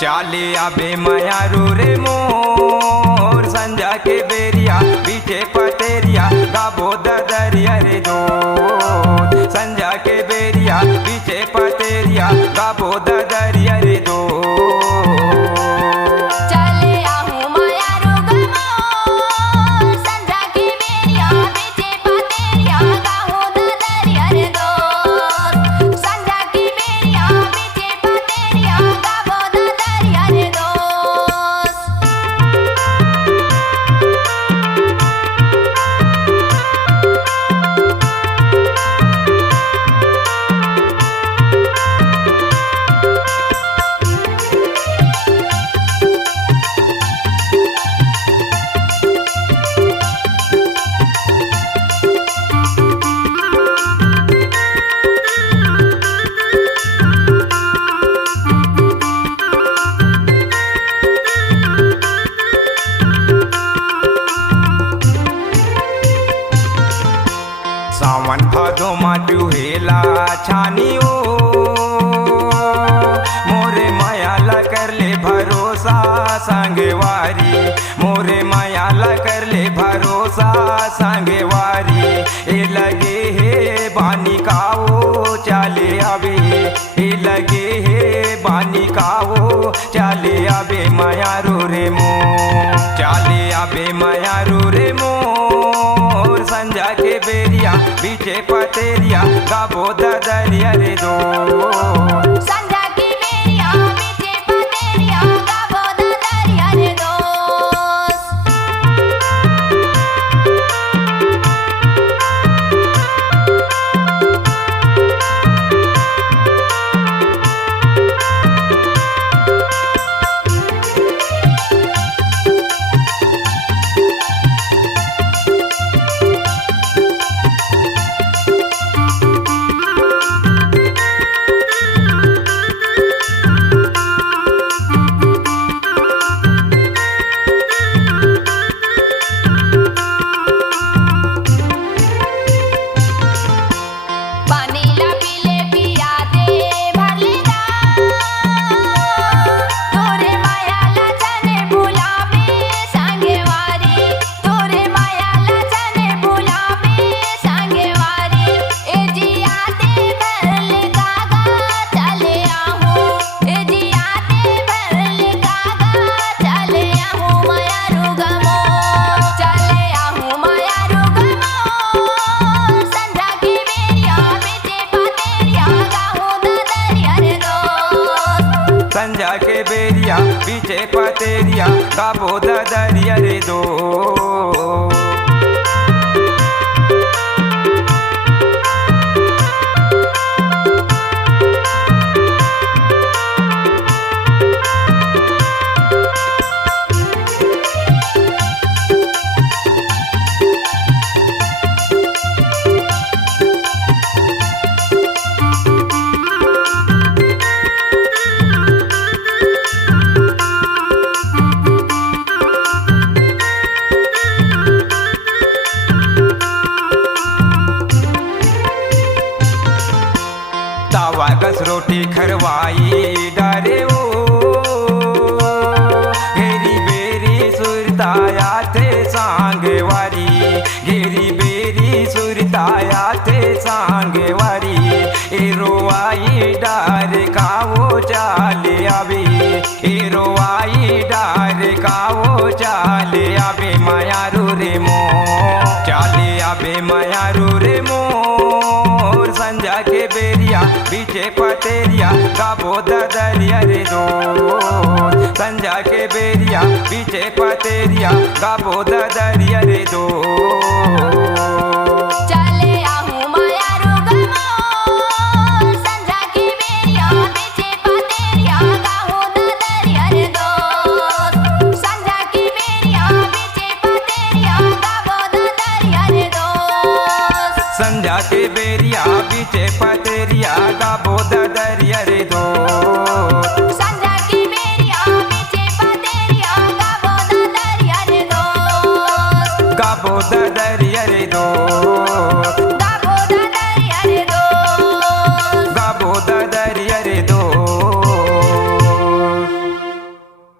चाले आबे मायारू रे मोर संजा के बेरिया पीछे पतेरिया गाबो ददरिया रे दो। संजा के बेरिया पीछे पतेरिया गाबो ददरिया रे दो। सावन भादो माटू हेला छानियो मोरे मायाला कर ले भरोसा संगवारी। मोरे मायाला कर ले भरोसा संगवारी। ए लगे हे बानी काओ चाले आवे। ए लगे हे बानी काओ चाले आवे मायारू रे मो। चाले आवे मायारू रे मोर संजा के बेरिया पीछे पतेरिया गाबो ददरिया रे दो। संजा के बेरिया पीछे पतेरिया गाबो ददरिया रे दो। संजा के बेरिया पीछे पतेरिया गाबो ददरिया रे दो। तावागस रोटी खरवाई डारे ओ घेरी बेरी सुरताया थे सांगवारी। घेरी बेरी सुरताया थे सांगवारी। ए रोवाई डार कावो चाले आवे। ए रोवाई डार कावो चाले आवे मायारू रे मो। चाले आवे मायारू रे मोर संजा के बेरिया पीछे पतेरिया गाबो ददरिया रे दो। संजा के बेरिया पीछे पतेरिया गाबो ददरिया रे दो। संजा के बेरिया पीछे पतेरिया गाबो ददरिया रे दो। के बेरिया बीचे पतेरिया गाबो ददरिया रे दो संझा की बेरिया बीचे पतेरिया गाबो ददरिया रे दोस्त गाबो ददरिया रे